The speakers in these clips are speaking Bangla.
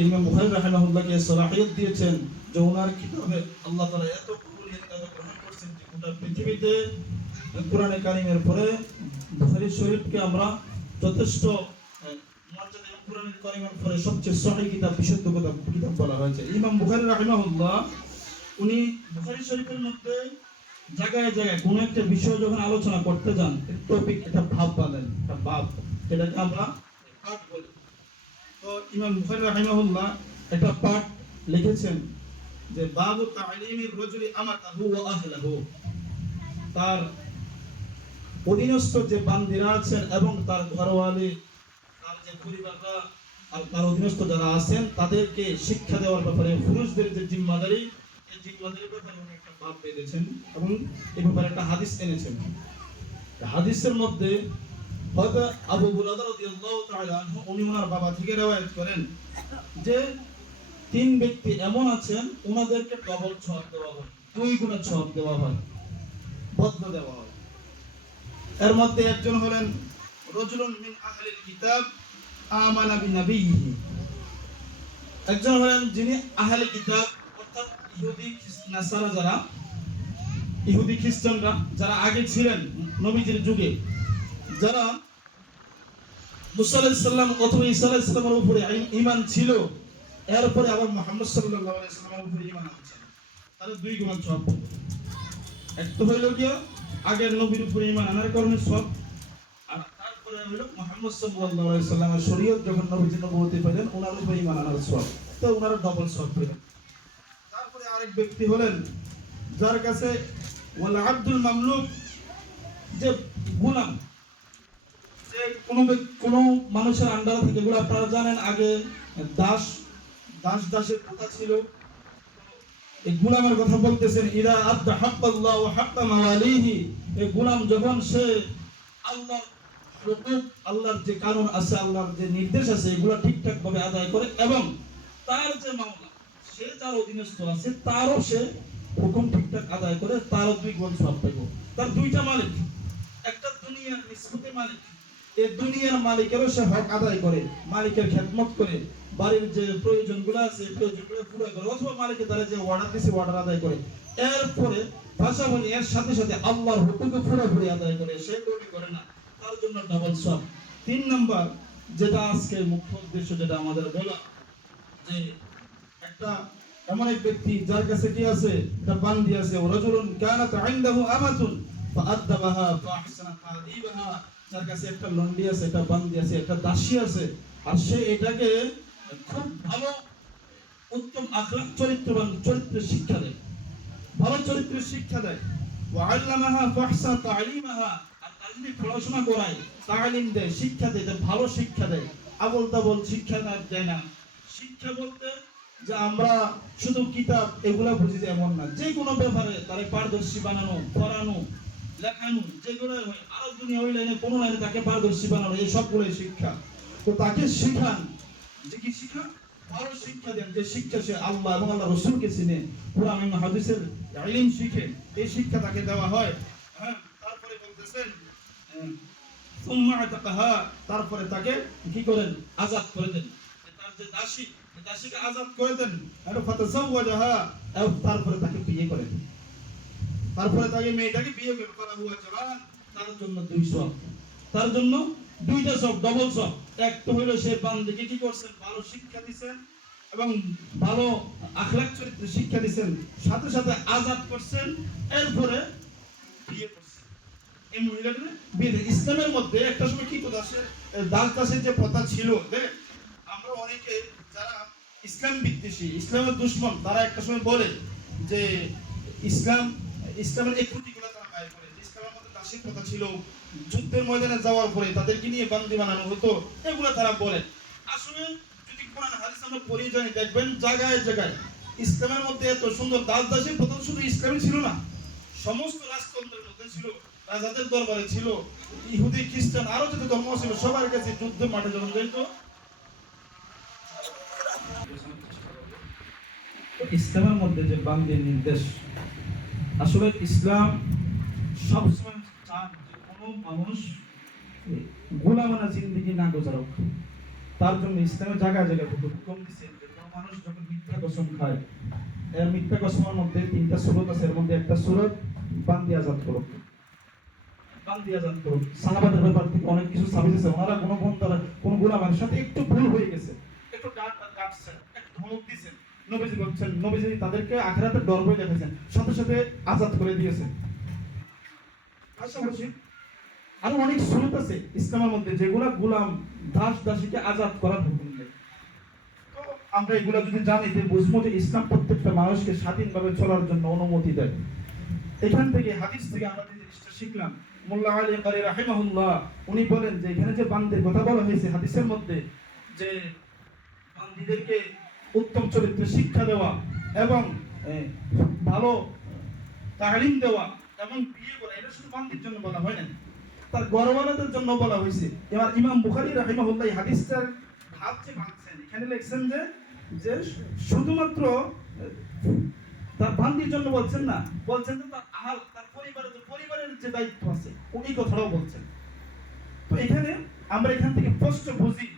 ইমাম সলাহিয়ত দিয়েছেন যে ওনার কিতাবে আল্লাহ তাআলা এত গ্রহণ যে গোটা পৃথিবীতে পরে বুখারী আমরা যথেষ্ট পরে সবচেয়ে সহিহ কিতাব, বিশুদ্ধ কিতাব বলা হয়েছে। ইমাম বুখারী উনি বুখারী শরীফের মধ্যে জায়গায় জায়গায় কোনো একটা বিষয় যখন আলোচনা করতে যান টপিক একটা ভাব বাঁধেন একটা ভাব। এটাকে আমরা পাঠ বলি। একটা পাঠ লিখেছেন যে, বাবু তালিমির রজুলি আমাতাহু ওয়া আহলাহু। তার অধীনস্থ যে বান্দিরা আছেন এবং তার ঘরওয়ালি, তার যে পরিবাররা আর তার অধীনস্থ যারা আছেন, তাদেরকে শিক্ষা দেওয়ার ব্যাপারে পুরুষদের যে জিম্মাদারি, এই জিম্মাদারির ব্যাপারে উনি একটা বাদ বেঁধেছেন এবং এই ব্যাপারে একটা হাদিস এনেছেন। হাদিসের মধ্যে হয়তো আবু বুরাদা রাদিয়াল্লাহু তাআলা আনহু, উনি ওনার বাবা থেকে রওয়ায়াত করেন যে তিন ব্যক্তি এমন আছেন ওনাদেরকে ডবল সওয়াব দেওয়া হয়, দুই গুণের সওয়াব দেওয়া হয়, বদলা দেওয়া হয়। এর মধ্যে একজন হলেন, রজুলুন মিন আহলিল কিতাব, আমানা বিনাবিয়িহি। একজন হলেন যিনি আহলে কিতাব, অর্থাৎ ইহুদি নাসারা যারা, ইহুদি খ্রিস্টানরা যারা আগে ছিলেন নবীজির যুগে, যারা মুসা আলাইহিস অথবা ঈসা আলাইহিস সালামের উপরে ঈমান ছিল। এরপরে আবার মুহাম্মদ সাল্লাল্লাহু আলাইহি সাল্লামের উপরে ঈমান আনছেন তাহলে দুই গুণ সব। এক তো হইল কি আগের নবীর উপরে ঈমান আনার কারণে সব। আর তারপরে হইল মুহাম্মদ সাল্লাল্লাহু আলাইহি সাল্লামের শরীয়ত, যখন নবীজি নবুয়তি পেলেন, ওনার উপরে ঈমান আনার সব। তো ওনারা ডবল সব পেলেন। তারপরে আরেক ব্যক্তি হলেন, যার কাছে ওয়াল আব্দুল মামলুক যে গোলাম। কোনো কোনো মানুষের আন্ডারে থেকে। এগুলো আপনারা জানেন, আগে দাস দাস দাসের কথা ছিল। এই গোলামের কথা বলতেছেন ইরা আব্দা হাক্কাল্লাহ ওয়া হাক্কা মাওয়ালিহি। এই গোলাম যখন সে আল্লাহর হুকুম আল্লাহর যে কানুন আছে, আল্লাহর যে নির্দেশ আছে, এগুলো ঠিকঠাক ভাবে আদায় করে এবং তার যে মামলা, সে যার অধীনস্থ আছে, তারও সে হুকুম ঠিকঠাক আদায় করে, তারও দুই গুণ সব পাইব। তার দুইটা মালিক, একটা দুনিয়ার নিষ্পত্তি মালিক এই দুনিয়ার মালিকেরও সে হক আদায় করে, মালিকের খেদমত করে, বাড়ির যে প্রয়োজনগুলো আছে এই প্রয়োজনগুলো পুরো করে, অথবা মালিকের দ্বারা যে অর্ডার দিছে অর্ডার আদায় করে। এরপরে বলি এর সাথে সাথে আল্লাহর হুকুমকে পুরোপুরি আদায় করে, সে কোটি করে না। তার জন্য ডাবল সব। তিন নম্বর, যেটা আজকে মুখ্য উদ্দেশ্য যেটা আমাদের বলা, যে একটা এমন এক ব্যক্তি যার কাছে কি আছে? একটা বান্দি আছে রাজুলুন কানাত ইনদাহু আমাতুন কাছে একটা লন্ডি আছে, একটা বান্দি আছে, একটা দাসী আছে। আর সে এটাকে খুব ভালো উত্তম চরিত্রবান চরিত্রের শিক্ষা দেয়। ভালো চরিত্রের শিক্ষা দেয়। ফাহসানা তালিমাহা। আর যদি পড়াশোনা করায়, তালিম দেয়, শিক্ষা দেয় ভালো শিক্ষা দেয়। আবল তাবল শিক্ষা দেয় না। শিক্ষা বলতে যে আমরা শুধু কিতাব এগুলা বুঝি এমন না। যে কোনো ব্যাপারে তারে পারদর্শী বানানো, পড়ানো লেখানো, যেগুলো আরও কোনো লাইনে তাকে পারদর্শী বানানো এই সবগুলোই শিক্ষা। তো তাকে শিখান। যে কি শিক্ষা? ভালো শিক্ষা দেন, যে শিক্ষা সে আল্লাহ এবং আল্লাহ রসুলকে চিনে। হাদিসের ইলম শিখে, এই শিক্ষা তাকে দেওয়া হয়। হ্যাঁ তারপরে বলতেছেন তারপরে তাকে কি করেন? আজাদ করে দেন। তার যে দাসী দাসীকে আজাদ করে দেন। আর তারপরে তাকে বিয়ে করেন তারপরে তাকে মেয়েটাকে বিয়ে করা হুয়া চালান তার জন্য দুই সব তার জন্য দুইটা সব ডবল সব এক তো হইল সে বান্দিকে কি করছেন? ভালো শিক্ষা দিছেন এবং ভালো আখলাক চরিত্রে শিক্ষা দিছেন সাথে সাথে আজাদ করছেন, এরপরে বিয়ে করছেন। এই মহিলাটা বিয়ে ইসলামের মধ্যে একটা সময় কি কথা আছে? দাস দাসের যে প্রথা ছিল আমরা অনেকে যারা ইসলাম বিদ্বেষী, ইসলামের দুশ্মন, তারা একটা সময় বলে যে ইসলাম ইসলামের এই ত্রুটিগুলো তারা গায়ে করে, ইসলামের মধ্যে দাসের কথা ছিল, যুদ্ধের ময়দানে যাওয়ার পরে তাদেরকে নিয়ে বান্দি বানানো হতো, এগুলো তারা বলে আসলে যদি কোরআন হাদিস আমরা পড়ে জানি দেখবেন জায়গায় জায়গায় ইসলামের মধ্যে এত সুন্দর দাস দাসের প্রথম শুধু ইসলামই ছিল না, সমস্ত রাজতন্ত্রের মধ্যে ছিল, রাজাদের দরবারে ছিল, ইহুদি, খ্রিস্টান, আরও যত ধর্ম ছিল, সবার কাছে যুদ্ধের মাঠে যখন যাইতো ইসলামের মধ্যে যে বান্দির নির্দেশ আসলে ইসলাম সবসময় চান যে কোনো মানুষ গোলামানা জিন্দিগি না গোজারক। তার জন্য ইসলামের জায়গায় জায়গায় হুকুম দিচ্ছেন যে কসম খায়, এর মিথ্যা কসমের মধ্যে তিনটা সুরত আছে, এর মধ্যে একটা সুরত বান্দি আজাদ করো বান্দি আজাদ করো সাহাবাদের ব্যাপার থেকে অনেক কিছু সাবিস আছে ওনারা কোনো কোন সাথে একটু ভুল হয়ে গেছে। একটু কাটছেন একটু ধমক দিয়েছেন নবীজি বলছেন নবীজি তাদেরকে আখেরাতে ডর ভয় দেখাচ্ছেন সাথে সাথে আজাদ করে দিয়েছেন। পাশাপাশি আরও অনেক সুরত আছে ইসলামের মধ্যে যেগুলা গুলাম দাস দাসীকে আজাদ করার হুকুম তো আমরা এগুলা যদি জানি, যে বুঝব যে ইসলাম প্রত্যেকটা মানুষকে স্বাধীনভাবে চলার জন্য অনুমতি দেয়। এখান থেকে হাদিস থেকে আমরা যে জিনিসটা শিখলাম, মোল্লা আলী কারি রাহিমাহুল্লাহ, উনি বলেন যে এখানে যে বান্দের কথা বলা হয়েছে হাদিসের মধ্যে, যে বান্দিদেরকে উত্তম চরিত্রের শিক্ষা দেওয়া এবং ভালো তালিম দেওয়া এবং বিয়ে করা এটা শুধু বান্দির জন্য বলা হয় না। তার গরবালাদের জন্য বলা হয়েছে। এবার ইমাম বুখারী রাহিমাহুল্লাহ হাদিসটার ভাব যে ভাবছেন এখানে লিখছেন যে যে শুধুমাত্র তার বান্দির জন্য বলছেন না, বলছেন যে তার আহাল, তার পরিবারের যে পরিবারের যে দায়িত্ব আছে, উনি কথাটাও বলছেন। তো এখানে আমরা এখান থেকে স্পষ্ট বুঝি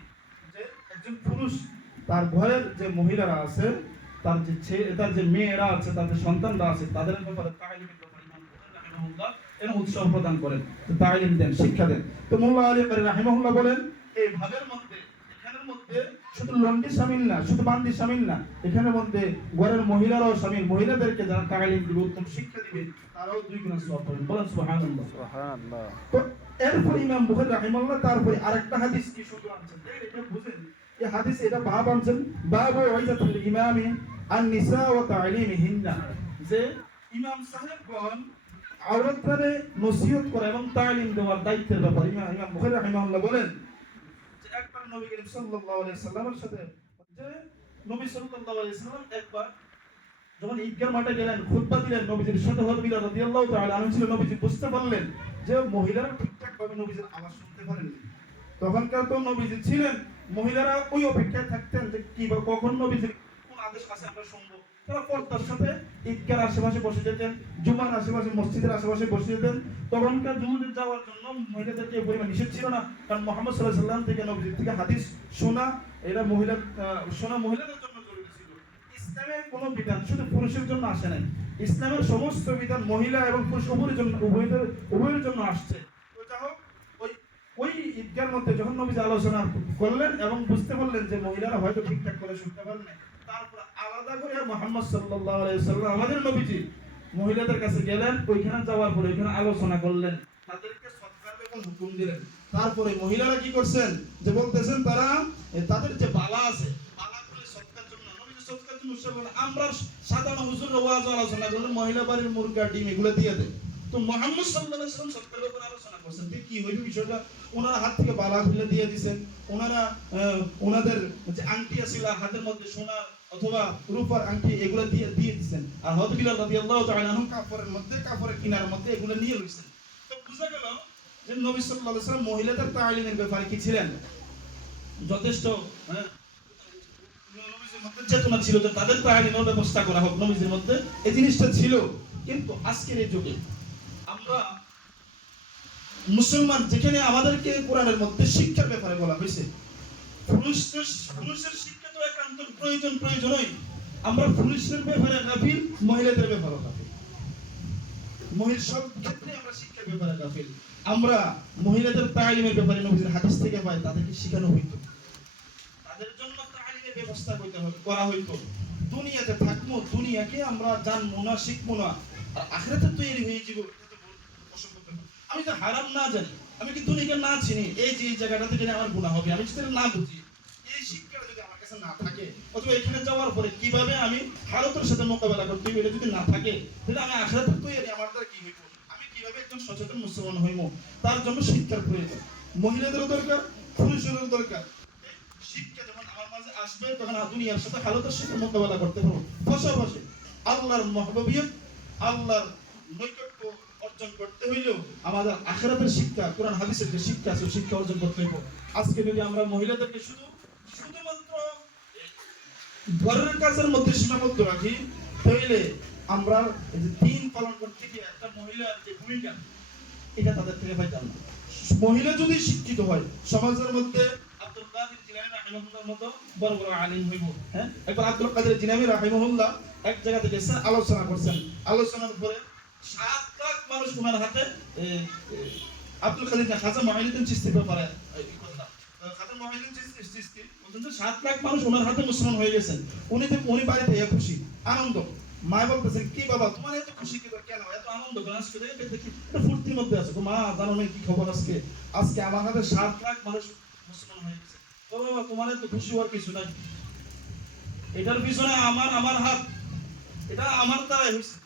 যে একজন পুরুষ তার ঘরের যে মহিলারা আছে তার যে ছেলে তার যে মেয়েরা আছে তার যে সন্তানরা আছে তাদের ব্যাপারে এর উৎসাহ প্রদান করেন তো তালিম দেন শিক্ষা দেন। তো মোল্লা আলী কারি রাহিমাহুল্লাহ বলেন এই ভাবের মধ্যে এখানের মধ্যে শুধু লন্ডি সামিল না শুধু বান্দি সামিল না এখানের মধ্যে ঘরের মহিলারাও সামিল মহিলাদেরকে যারা তালিম দিবে উত্তম শিক্ষা দিবে তারাও দুই গুণ সওয়াব পাবেন বলেন সুবহানাল্লাহ। তো এরপর ইমাম বুখারী রাহিমাহুল্লাহ তারপরে আরেকটা হাদিস কি সুন্দর আনছেন? এটা বুঝেন এই হাদিস এটা বাব আনছেন বাবু ওয়াইজাতুল ইমামি আন নিসা ওয়া তালিমিহিন্না। যে ইমাম সাহেবগণ আওরাতরে নসিহত করা এবং তালিম দেওয়ার দায়িত্বের ব্যাপার ইমাম ইমাম বুখারী রাহিমাহুল্লাহ বলেন যে একবার নবী করিম সাল্লাল্লাহু আলাইহি সাল্লামের সাথে যে নবী সাল্লাল্লাহু আলাইহি সাল্লাম একবার যখন ঈদগাহ মাঠে গেলেন, খুতবা দিলেন, নবীজির সাথে বিলাল রাদিয়াল্লাহু তাআলা আনহু ছিল, নবীজি বুঝতে পারলেন যে মহিলারা ঠিকঠাক ভাবে নবীজির আওয়াজ শুনতে পারেননি তখনকার তো নবীজি ছিলেন মহিলারা ওই অপেক্ষায় থাকতেন যে কি বা কখন নবীজির কোন আদেশ আছে আমরা শুনব। তারা পর্দার সাথে ঈদগার আশেপাশে বসে যেতেন, জুমার আশেপাশে, মসজিদের আশেপাশে বসে যেতেন। তখনকার জুমাদের যাওয়ার জন্য মহিলাদেরকে পরিমাণ নিষেধ ছিল না। কারণ মোহাম্মদ সাল্লাহ সাল্লাম থেকে নবীজির থেকে হাদিস শোনা, এরা মহিলা শোনা মহিলাদের জন্য জরুরি ছিল। ইসলামের কোনো বিধান শুধু পুরুষের জন্য আসে নাই। ইসলামের সমস্ত বিধান মহিলা এবং পুরুষ উভয়ের জন্য উভয়ের উভয়ের জন্য আসছে। ওই ওই ঈদগার মধ্যে যখন নবীজি আলোচনা করলেন এবং বুঝতে পারলেন যে মহিলারা হয়তো ঠিকঠাক করে শুনতে পারেন তারপর আলাদা করে মোহাম্মদ আলাইহি সাল্লাম আমাদের নবীজি মহিলাদের কাছে গেলেন, ওইখানে যাওয়ার পরে ওইখানে আলোচনা করলেন, তাদেরকে হুকুম দিলেন। তারপরে মহিলারা কি করছেন? যে বলতেছেন তারা তাদের যে বালা আছে। আমরা সাধারণ হুজুর ওয়াজ আলোচনা করলেন মহিলা বাড়ির মুরগা, ডিম এগুলো দিয়ে দেয়। তো মোহাম্মদ আলাইহি সাল্লাম সৎকার ব্যাপারে আলোচনা করছেন। কি হইবে বিষয়টা? ওনারা হাত থেকে বালা খুলে দিয়ে দিয়েছেন। ওনারা ওনাদের যে আংটি আছিল হাতের মধ্যে সোনা অথবা রূপার আংটি, এগুলো দিয়ে দিয়ে দিয়েছেন। আর হযরত বিলাল রাদিয়াল্লাহু তাআলা আনহু কাপড়ের মধ্যে কাপড়ের কিনার মধ্যে এগুলো নিয়ে রয়েছেন তো বোঝা গেল যে নবী সাল্লাল্লাহু আলাইহি সাল্লাম মহিলাদের তালিমের ব্যাপারে কি ছিলেন? যথেষ্ট হ্যাঁ? চেতনা ছিল যে তাদের তালিমের ব্যবস্থা করা হোক নবীজির মধ্যে। এই জিনিসটা ছিল, কিন্তু আজকের এই যুগে আমরা মুসলমান যেখানে আমাদেরকে কোরআনের মধ্যে শিক্ষার ব্যাপারে বলা হয়েছে পুরুষের শিক্ষা তো একান্ত প্রয়োজন, প্রয়োজনই। আমরা পুরুষের ব্যাপারে গাফিল, মহিলাদের ব্যাপারে গাফিল। মহিলা সব ক্ষেত্রে আমরা শিক্ষার ব্যাপারে গাফিল। আমরা মহিলাদের তালিমের ব্যাপারে নবীর হাদিস থেকে পাই, তাদেরকে শেখানো হইতো। তাদের জন্য তালিমের ব্যবস্থা করতে হবে করা হইতো। দুনিয়াতে থাকব দুনিয়াকে আমরা জানব না শিখব না। আর আখেরাতে তৈরি হয়ে যাব এটা তো বড় অসম্ভব ব্যাপার। আমি তো হারাম না জানি। আমি কিন্তু দুনিয়াকে না চিনি। এই যে এই জায়গাটাতে গেলে আমার গুণা হবে। আমি সেটা না বুঝি। এই শিক্ষাটা যদি আমার কাছে না থাকে, অথবা এখানে যাওয়ার পরে কীভাবে আমি ভারতের সাথে মোকাবেলা করতে হবে এটা যদি না থাকে, তাহলে আমি আখেরাতে তৈরি আমার দ্বারা কি হইব? আমি কীভাবে একজন সচেতন মুসলমান হইব? তার জন্য শিক্ষার প্রয়োজন। মহিলাদেরও দরকার পুরুষেরও দরকার। শিক্ষা যখন আমার মাঝে আসবে, তখন দুনিয়ার সাথে হালতের সাথে মোকাবেলা করতে পারব পাশাপাশি আল্লাহর মহববিয়ত, আল্লাহর নৈকট্য অর্জন করতে হইলেও আমাদের আখেরাতের শিক্ষা, কোরআন হাদিসের যে শিক্ষা আছে শিক্ষা অর্জন করতে হইব। আজকে যদি আমরা মহিলাদেরকে শুধু, শুধুমাত্র ঘরের কাজের মধ্যে সীমাবদ্ধ রাখি, তাহলে আমরা যে দিন পালন করতে গিয়ে একটা মহিলার যে ভূমিকা, এটা তাদের থেকে পাইতাম না। মহিলা যদি শিক্ষিত হয়, সমাজের মধ্যে আব্দুল হ্যাঁ? একবার এক জায়গাতে গেছেন আলোচনা করছেন। আলোচনার পরে সাত লাখ মানুষ ওনার হাতে আব্দুল কাদের না, খাজা মহিনুদ্দিন চিস্তির ব্যাপারে। খাজা মহিনুদ্দিন চিস্তি- চিস্তি সাত লাখ মানুষ ওনার হাতে মুসলমান হয়ে গেছেন। উনি তো, উনি বাড়িতে খুশি। আনন্দ। মা বলতেছেন কি বাবা, তোমার খুশি কি কেন? এত আনন্দ কেন আজকে দেখি মা, জানো কি খবর আজকে? আজকে আমার হাতে সাত লাখ মানুষ মুসলমান হয়ে গেছে। তোমার এত খুশি হওয়ার কিছু এটার পিছনে আমার আমার হাত। এটা আমার দ্বারাই হয়েছে।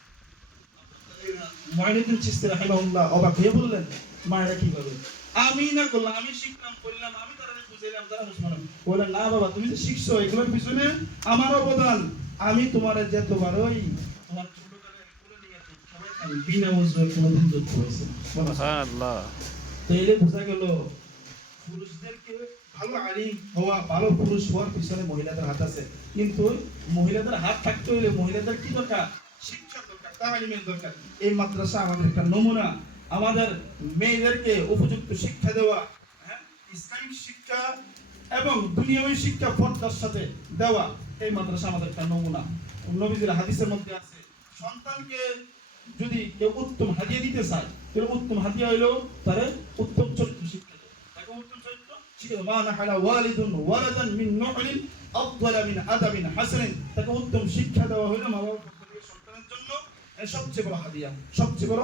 ময়নুদ্দিন চিস্তি রাহিমাহুল্লাহ অবাক হয়ে বললেন মা এটা কীভাবে? আমি না করলাম আমি শিখলাম করলাম আমি তারা বুঝাইলাম তারা মুসলমান হলো। না বাবা তুমি যে শিখছো এগুলোর পিছনে আমার অবদান। আমি তোমার যতবারই তোমার ছোটকালে কোলে নিয়ে যেতাম, সবাই বিনা মজুরে কোনোদিন যুদ্ধ হয়েছে তো এলে বোঝা গেল পুরুষদেরকে ভালো আলিম হওয়া ভালো পুরুষ হওয়ার পিছনে মহিলাদের হাত আছে। কিন্তু মহিলাদের হাত থাকতে হইলে মহিলাদের কি দরকার? এই মাদ্রাসা আমাদের একটা নমুনা। আমাদের মেয়েদেরকে উপযুক্ত শিক্ষা দেওয়া হ্যাঁ? ইসলামিক শিক্ষা এবং দুনিয়াবী শিক্ষা পর্দার সাথে দেওয়া এই মাদ্রাসা আমাদের একটা নমুনা। নবীজির হাদিসের মধ্যে আছে, সন্তানকে যদি কেউ উত্তম হাদিয়া দিতে চায়, তাহলে উত্তম হাদিয়া হইল তারে উত্তম চরিত্র শিক্ষা তাকে উত্তম শিক্ষা দেওয়া হইল মা বাবার পক্ষ থেকে সন্তানের জন্য এ সবচেয়ে বড় হাদিয়া, সবচেয়ে বড়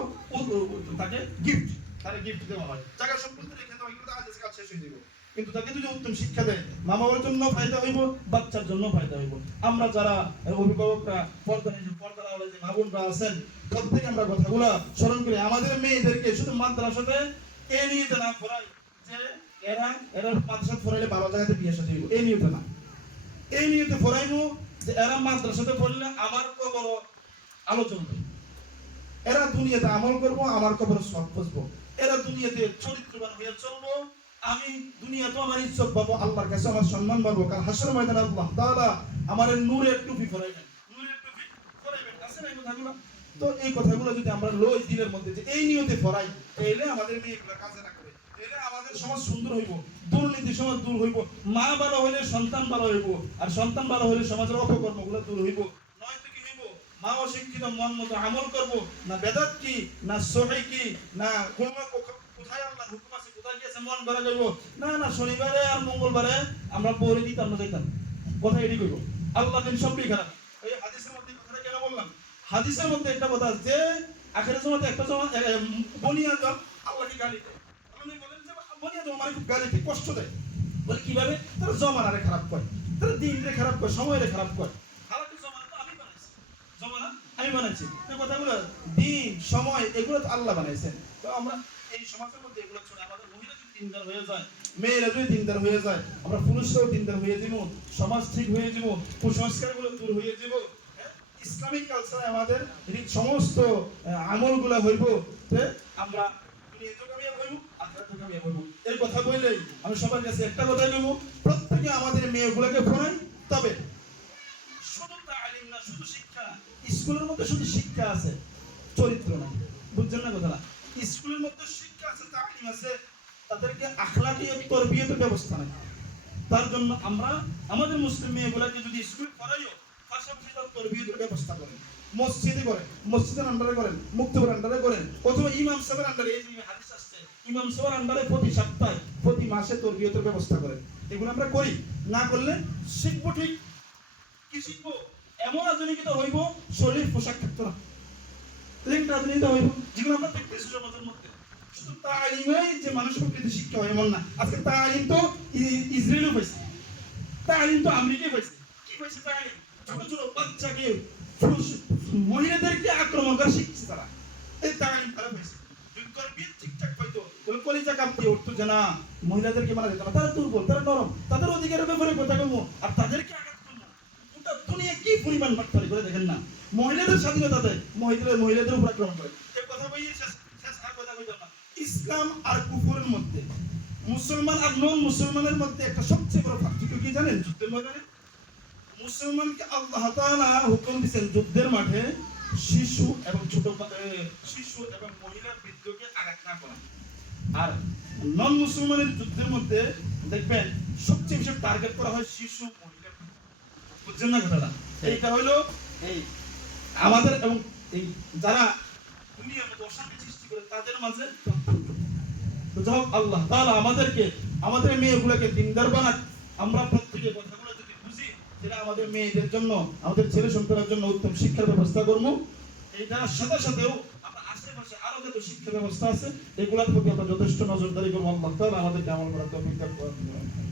তাকে গিফট তাকে গিফট দেওয়া হয়। জায়গা সম্পত্তি রেখে দেওয়া এগুলো কাজ শেষ হয়ে যাবে। কিন্তু তাকে যদি উত্তম শিক্ষা দেয় মা বাবার জন্য ফায়দা হইব, বাচ্চার জন্য ফায়দা হইব। আমরা যারা অভিভাবকরা, পর্দা পর্দার আড়ালে যে মা বোনরা আছেন, প্রত্যেকে আমরা কথাগুলো স্মরণ করি। আমাদের মেয়েদেরকে শুধু মাদ্রাসাতে এ নিয়ে না পড়াই যে এরা এরা মাদ্রাসা পড়াইলে ভালো জায়গাতে বিয়ে সাথে হইব। এই নিয়তে না। এই নিয়তে পড়াইবো যে এরা মাদ্রাসাতে পড়লে আমার কবর আলোচনা। এরা দুনিয়াতে আমল করব, আমার কবর সব বুঝব এরা দুনিয়াতে চরিত্রবান হয়ে চলবো। আমি দুনিয়াতে আমার ইজ্জত পাবো, আল্লাহর কাছে আমার সম্মান পাবো। কারণ হাসর ময়দান আল্লাহ তাআলা আমার নূরের টুপি পরাইবেন। তো এই কথাগুলো যদি আমরা লই দিনের মধ্যে যে এই নিয়তে পড়াই তাহলে আমাদের মেয়েগুলো কাজে রাখবে তাহলে আমাদের সমাজ সুন্দর হইব, দুর্নীতি সমাজ দূর হইব। মা ভালো হইলে সন্তান ভালো হইব, আর সন্তান ভালো হইলে সমাজের অপকর্মগুলো দূর হইব। মা অশিক্ষিত মন মতো আমল করব। না বেদাত কি, না সহি কি, না কোন কোথায় আল্লাহর হুকুম আছে, কোথায় গিয়েছে, মন ভরে যাইব না না, শনিবারে আর মঙ্গলবারে আমরা পড়ে দিতাম না যাইতাম। কথা এটি কইব। আল্লাহ দিন সবই খারাপ। এই হাদিসের মধ্যে কথাটা কেন বললাম? হাদিসের মধ্যে একটা কথা আছে যে আখেরের সময় একটা সময় বনিয়া যাও আল্লাহকে গালি দেয়। আল্লাহ বলেন যে বনিয়া যাও আমার খুব গালি দেয়, কষ্ট দেয়। বলে কীভাবে? তারা জমানারে খারাপ করে তারা দিনরে খারাপ করে সময়রে খারাপ করে আমি বানাইছি এই কথাগুলো দিন, সময়, এগুলো তো আল্লাহ বানাইছেন। তো আমরা এই সমাজের মধ্যে এগুলো ছড়ে, আমাদের মহিলা যদি দিনদার হয়ে যায়, মেয়েরা যদি দিনদার হয়ে যায়, আমরা পুরুষরাও দিনদার হয়ে যাব, সমাজ ঠিক হয়ে যাব, কুসংস্কারগুলো দূর হয়ে যাব হ্যাঁ? ইসলামিক কালচারে আমাদের সমস্ত আমলগুলা হইব আমরা এই কথা বললেই আমি সবার কাছে একটা কথাই বলব প্রত্যেকে আমাদের মেয়েগুলোকে পড়াই তবে শিক্ষা, স্কুলের মধ্যে শুধু শিক্ষা আছে, চরিত্র না বুঝছেন না কথাটা? স্কুলের মধ্যে শিক্ষা আছে, তালিম আছে, তাদেরকে আখলাকি তরবিয়তের ব্যবস্থা নাই। তার জন্য আমরা, আমাদের মুসলিম মেয়েগুলোকে যদি স্কুল করাইও, পাশাপাশি তার তরবিয়তের ব্যবস্থা করেন। মসজিদে করেন, মসজিদের আন্ডারে করেন, মুক্তবের আন্ডারে করেন, অথবা ইমাম সাহেবের আন্ডারে এই হাদিস আসছে, ইমাম সাহেবের আন্ডারে প্রতি সপ্তাহে, প্রতি মাসে তরবিয়তের ব্যবস্থা করেন। এগুলো আমরা করি। না করলে শিখব ঠিক। কি শিখব? এমন আধুনিকতা হইব শরীর পোশাক হইব, যেগুলো আমরা দেখতেছি সমাজের মধ্যে। শুধু তালিমেই যে মানুষ প্রকৃতি শিক্ষা হয় এমন না। আজকে তালিম তো ইসরায়েলও পাইছে। তালিম তো আমেরিকায় পাইছে। কি পাইছে তালিম? ছোট ছোট বাচ্চাকে মহিলাদেরকে আক্রমণ করা শিখছে তারা। এই তালিম তারা পাইছে। ঠিকঠাক উঠতো মহিলাদেরকে মারা যেত তারা দুর্বল, তারা নরম, তাদের অধিকারের ব্যাপারে কথা বলব। আর তাদেরকে আঘাত করব গোটা দুনিয়া কি পরিমাণ বাটপারি করে দেখেন না। মহিলাদের স্বাধীনতা দেয় মহিলাদের মহিলাদের উপর আক্রমণ করে। ইসলাম আর কুফরের মধ্যে, মুসলমান আর নন মুসলমানের মধ্যে একটা সবচেয়ে বড় পার্থক্য কি জানেন যুদ্ধের ময়দানে? মুসলমানকে আল্লাহ তাআলা হুকুম দিয়েছেন যুদ্ধের মাঠে শিশু এবং ছোট শিশু এবং মহিলা বৃদ্ধকে আঘাত না করা। আর নন মুসলমানের যুদ্ধের মধ্যে দেখবেন সবচেয়ে বেশি টার্গেট করা হয় শিশু, মহিলা। বুঝছেন না কথাটা? এইটা হইল এই আমাদের এবং এই যারা দুনিয়ার মধ্যে অশান্তি সৃষ্টি করে, তাদের মাঝে তো যাই আল্লাহ তাআলা আমাদেরকে, আমাদের মেয়েগুলোকে দিনদার বানাক। আমরা প্রত্যেকে কথাগুলো যদি বুঝি যেটা আমাদের মেয়েদের জন্য, আমাদের ছেলে সন্তানের জন্য উত্তম শিক্ষার ব্যবস্থা করব। এইটার সাথে সাথেও আমরা আশেপাশে আরও যত শিক্ষা ব্যবস্থা আছে, এগুলোর প্রতি আমরা যথেষ্ট নজরদারি করব। আল্লাহ তাআলা আমাদেরকে আমল করার করুন।